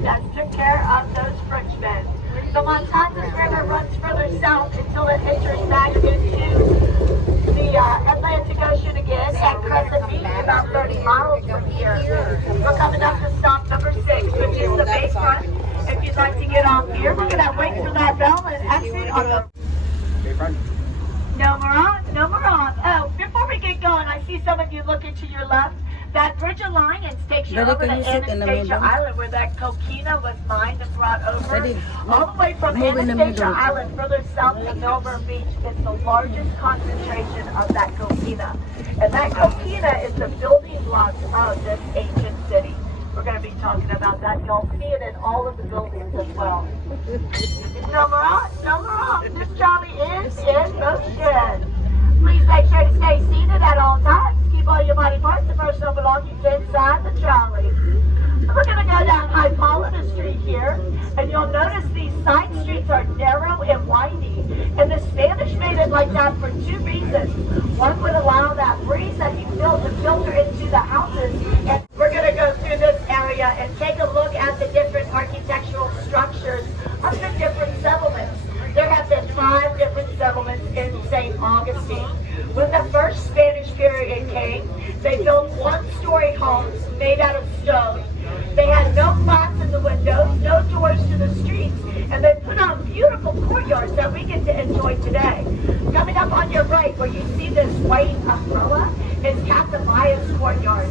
behind us took care of those Frenchmen. The Montanus River runs further south until it enters back into the Atlantic Ocean again at Crescent Beach, about 30 miles from here. We're coming up to stop number 6, which is the Bayfront. If you'd like to get off here, we're going to wait for that bell and exit on the Bayfront. No more on, no more on. Oh, before we get going, I see some of you looking to your left. That Bridge Alliance takes you over to Anastasia Island, where that coquina was mined and brought over. All the way from Anastasia Island further south to Melbourne Beach is the largest concentration of that coquina. And that coquina is the building blocks of this ancient city. We're going to be talking about that. You'll see it in all of the buildings as well. No more on, no more on. This trolley is in motion. Please make sure to stay seated at all times. Keep all your body parts and personal belongings inside the trolley. We're going to go down Hippolyta Street here, and you'll notice these side streets are narrow and windy. And the Spanish made it like that for two reasons. One would allow that breeze that you feel to filter into the houses. And we're going to go through this area and take a look at the different architectural structures of the different settlements. There have been 5 different settlements in St. Augustine. When the first Spanish period came, they built one-story homes made out of stone. They had no glass in the windows, no doors to the streets, and they put on beautiful courtyards that we get to enjoy today. Coming up on your right, where you see this white umbrella, is Casamaya's courtyard.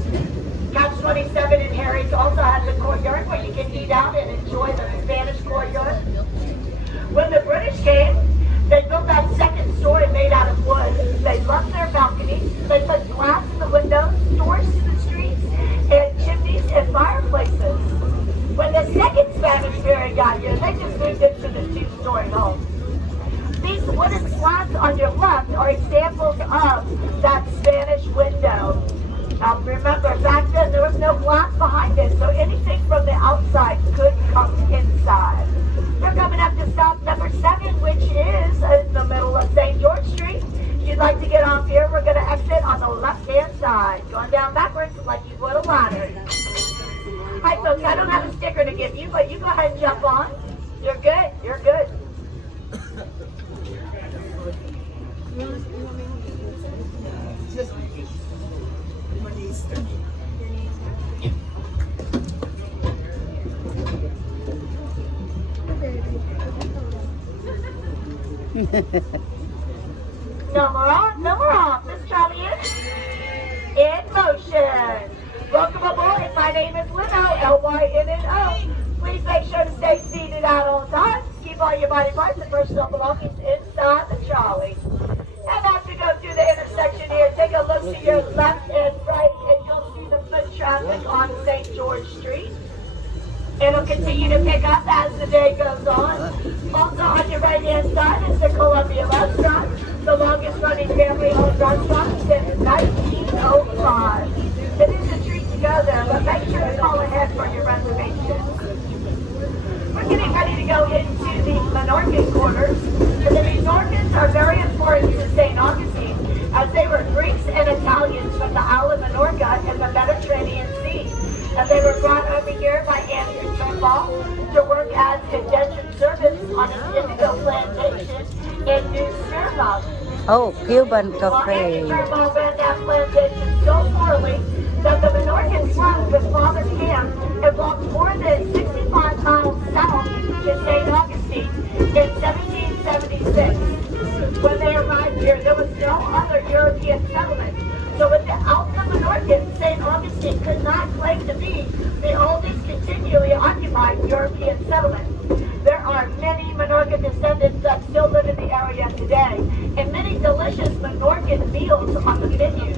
Catch 27 in Harry's also has a courtyard where you can eat out and enjoy the Spanish courtyard. When the British came, they built that second story made out of wood. They loved their balconies. They put glass in the windows, doors to the streets, and chimneys and fireplaces. When the second Spanish period got here, they just moved into the 2-story homes. These wooden slabs on your left are examples of that Spanish window. Now remember, back then there was no glass behind it, so anything from the outside could come inside. We're coming up to stop number 7, which is in the middle of St. George Street. If you'd like to get off here, we're going to exit on the left-hand side, going down backwards like you would a ladder. Hi folks, I don't have a sticker to give you, but you go ahead and jump on. You're good, you're good. No more on, no more off. This trolley is in motion. Welcome aboard. My name is Lynno, L-Y-N-N-O. Please make sure to stay seated at all times. Keep all your body parts and personal belongings inside the trolley. And as we go through the intersection here, take a look to your left and right, and you'll see the foot traffic on St. George Street. It'll continue to pick up as the day goes on. Also on your right-hand side is the Columbia Restaurant, the longest-running family-owned restaurant since 1905. It is a treat to go there, but make sure to call ahead for your reservation. We're getting ready to go into the Menorcan quarters. And the Menorcans are very important to St. Augustine, as they were Greeks and Italians from the Isle of Minorca in the Mediterranean Sea. And they were brought over here by Andrew Turnbull to work as indentured servants on an indigo plantation in New Smyrna. Oh, Cuban cafe. Andrew Turnbull ran that plantation so poorly that the Menorcans left with Father Cam and walked more than 65 miles south to St. Augustine in 1776. When they arrived here, there was no other European settlement. So without the Menorcans, St. Augustine could not claim to be the oldest continually occupied European settlement. There are many Menorcan descendants that still live in the area today, and many delicious Menorcan meals on the menus.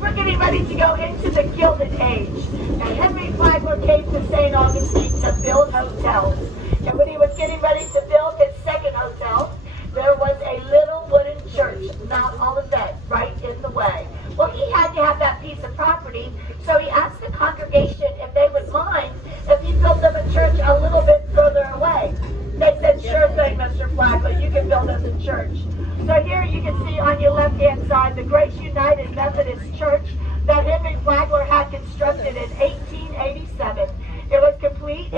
We're getting ready to go into the Gilded Age, and Henry Flagler came to St. Augustine to build hotels. And when he was getting ready to build his second hotel, there was a little wooden church, Mount Olivet, right in the way. Well, he had to have that piece of property, so he asked the congregation if they would mind if he built them a church a little bit further away. They said, sure thing, Mr. Flagler, you can build us a church. So here you can see on your left-hand side the Grace United Methodist Church that Henry Flagler had constructed in 1887. It was complete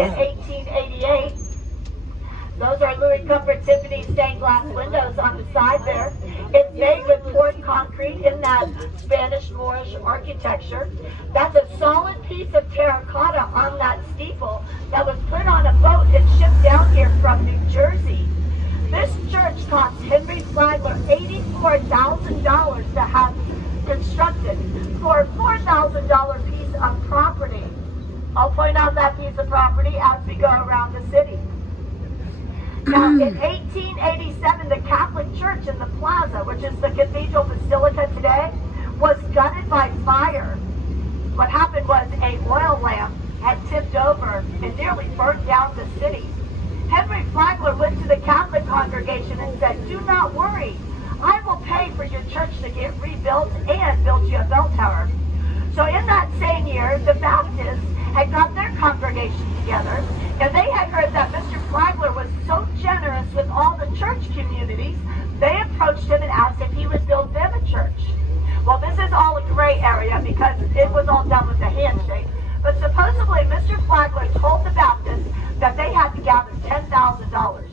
Comfort Tiffany stained glass windows on the side there. It's made with poured concrete in that Spanish Moorish architecture. That's a solid piece of terracotta on that steeple that was put on a boat and shipped down here from New Jersey. This church cost Henry Flagler $84,000 to have constructed for a $4,000 piece of property. I'll point out that piece of property as we go around the city. Now, in 1887, the Catholic Church in the plaza, which is the Cathedral Basilica today, was gutted by fire. What happened was a oil lamp had tipped over and nearly burnt down the city. Henry Flagler went to the Catholic congregation and said, "Do not worry. I will pay for your church to get rebuilt and build you a bell tower." So in that same year, the Baptists had got their congregation together, and they had heard that Mr. Flagler was so generous with all the church communities, they approached him and asked if he would build them a church. Well, this is all a gray area because it was all done with a handshake. But supposedly, Mr. Flagler told the Baptists that they had to gather $10,000.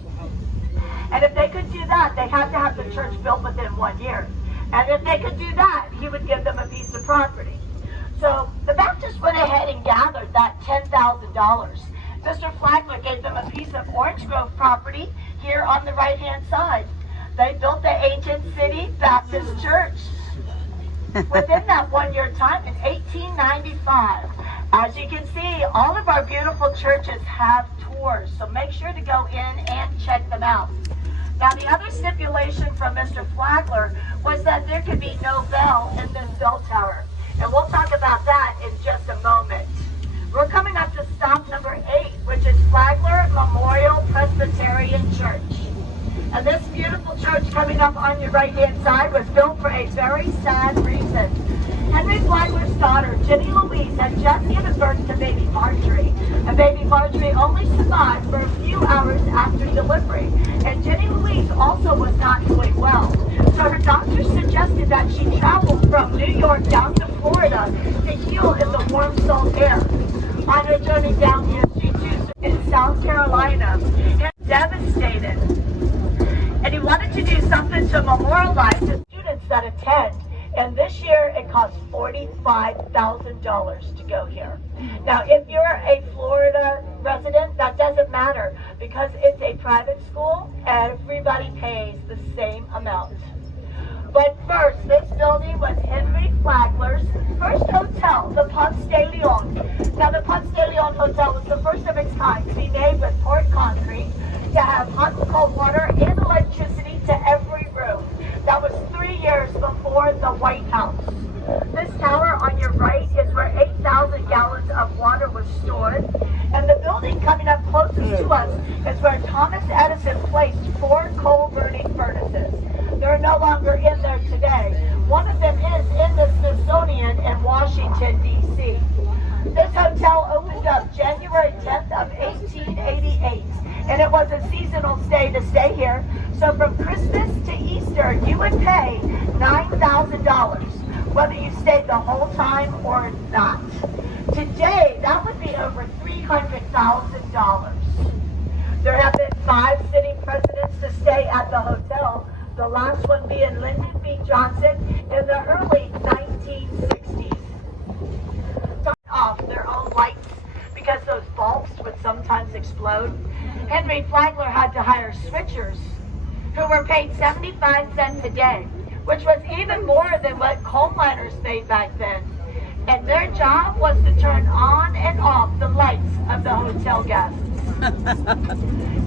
And if they could do that, they had to have the church built within 1 year. And if they could do that, he would give them a piece of property. So the Baptists went ahead and gathered that $10,000. Mr. Flagler gave them a piece of Orange Grove property here on the right-hand side. They built the ancient city Baptist church within that 1 year time in 1895. As you can see, all of our beautiful churches have tours, so make sure to go in and check them out. Now, the other stipulation from Mr. Flagler was that there could be no bell in this bell tower. And we'll talk about that in just a moment. We're coming up to stop number 8, which is Flagler Memorial Presbyterian Church. And this beautiful church coming up on your right-hand side was built for a very sad reason. Henry Flagler's daughter, Jenny Louise, had just given birth to baby Marjorie. And baby Marjorie only survived for a few hours after delivery. And Jenny Louise also was not doing well. So her doctor suggested that she travel from New York down to Florida to heal in the warm salt air. On her journey down here, she chooses in South Carolina and devastated. And he wanted to do something to memorialize the students that attend. And this year, it costs $45,000 to go here. Now, if you're a Florida resident, that doesn't matter because it's a private school. Everybody pays the same amount. But first, this building was Henry Flagler's first hotel, the Ponce de Leon. Now, the Ponce de Leon Hotel was the first of its kind to be made with poured concrete, to have hot and cold water and electricity to every room. That was 3 years before the White House. This tower on your right is where 8,000 gallons of water was stored. And the building coming up closest to us is where Thomas Edison placed 4 coal-burning furnaces. They're no longer in there today. One of them is in the Smithsonian in Washington, D.C. This hotel opened up January 10th of 1888. And it was a seasonal stay to stay here. So from Christmas to Easter, you would pay $9,000, whether you stayed the whole time or not. Today, that would be over $300,000. There have been 5 sitting presidents to stay at the hotel, the last one being Lyndon B. Johnson in the early 1960s. Turned off their own lights because those bulbs would sometimes explode. Henry Flagler had to hire switchers who were paid 75 cents a day, which was even more than what coal miners made back then. And their job was to turn on and off the lights of the hotel guests.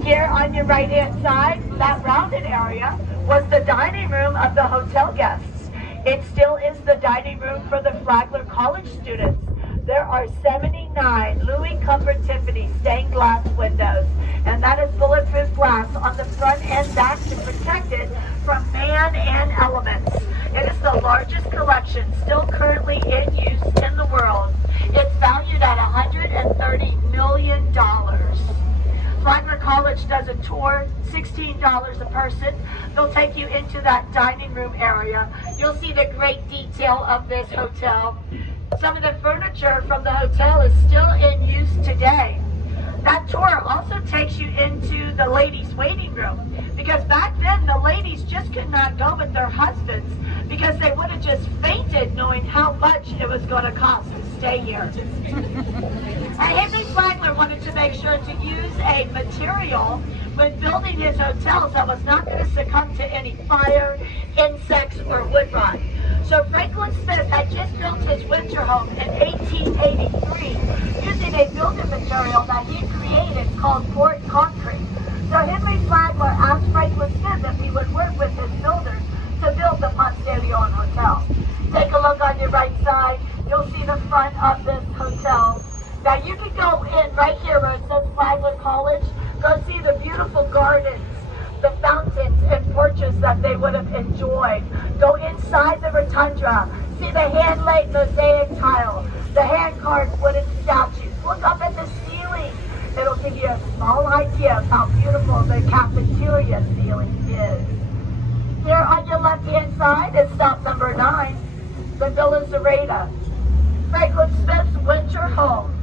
Here on your right-hand side, that rounded area was the dining room of the hotel guests. It still is the dining room for the Flagler College students. There are 79 Louis Comfort Tiffany stained glass windows, and that is bulletproof glass on the front and back to protect it from man and elements. It is the largest collection still currently in use in the world. It's valued at $130 million. Flagler College does a tour, $16 a person. They'll take you into that dining room area. You'll see the great detail of this hotel. Some of the furniture from the hotel is still in use today. That tour also takes you into the ladies' waiting room. Because back then, the ladies just could not go with their husbands because they would have just fainted knowing how much it was going to cost to stay here. And Henry Flagler wanted to make sure to use a material when building his hotels that was not going to succumb to any fire, insects, or wood rot. So Franklin Smith had just built his winter home in 1883 using a building material that he created called poured concrete. So Henry Flagler asked Franklin Smith if he would work with his builders to build the Ponce de Leon Hotel. Take a look on your right side. You'll see the front of this hotel. Now you can go in right here where it says Flagler College. Go see the beautiful gardens, the fountains and porches that they would have enjoyed. Go inside the rotunda. See the hand-laid mosaic tile, the hand-carved wooden statues. Look up at the ceiling. It'll give you a small idea of how beautiful the cafeteria ceiling is. Here on your left-hand side is stop number 9, the Villa Zareta, Franklin Smith's winter home.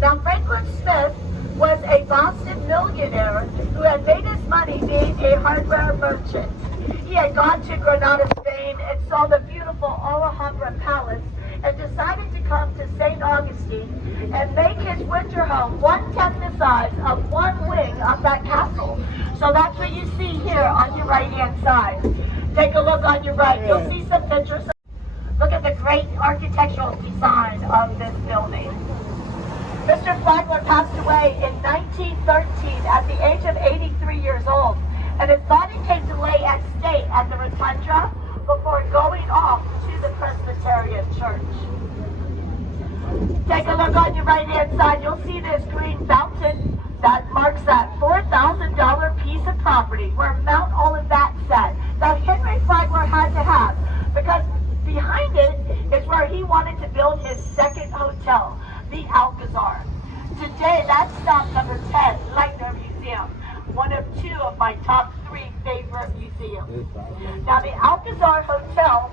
Now Franklin Smith was a Boston millionaire who had made his money being a hardware merchant. He had gone to Granada, Spain and saw the beautiful Alhambra Palace and decided to come to St. Augustine and make his winter home 1/10 the size of one wing of that castle. So that's what you see here on your right-hand side. Take a look on your right. You'll see some pictures. Look at the great architectural design of this building. Mr. Flagler passed away in 1913 at the age of 83 years old, and his body came to lay at state at the rotunda before going off to the Presbyterian Church. Take a look on your right-hand side. You'll see this green fountain that marks that $4,000 piece of property where Mount Olivet sat that Henry Flagler had to have, because behind it is where he wanted to build his second hotel, the Alcazar. Today, that's stop number 10, Leitner Museum, one of 2 of my top 3 favorite museums. Now, the Alcazar Hotel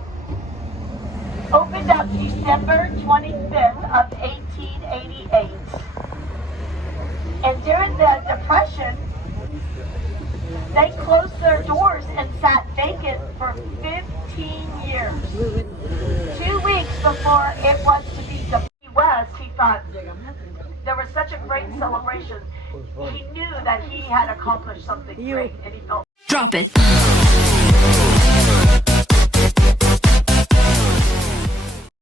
opened up December 25th of 1888. And during the Depression, they closed their doors and sat vacant for 15 years. 2 weeks before it was to be demolished, he thought there was such a great celebration. He knew that he had accomplished something great, and he felt. Drop it.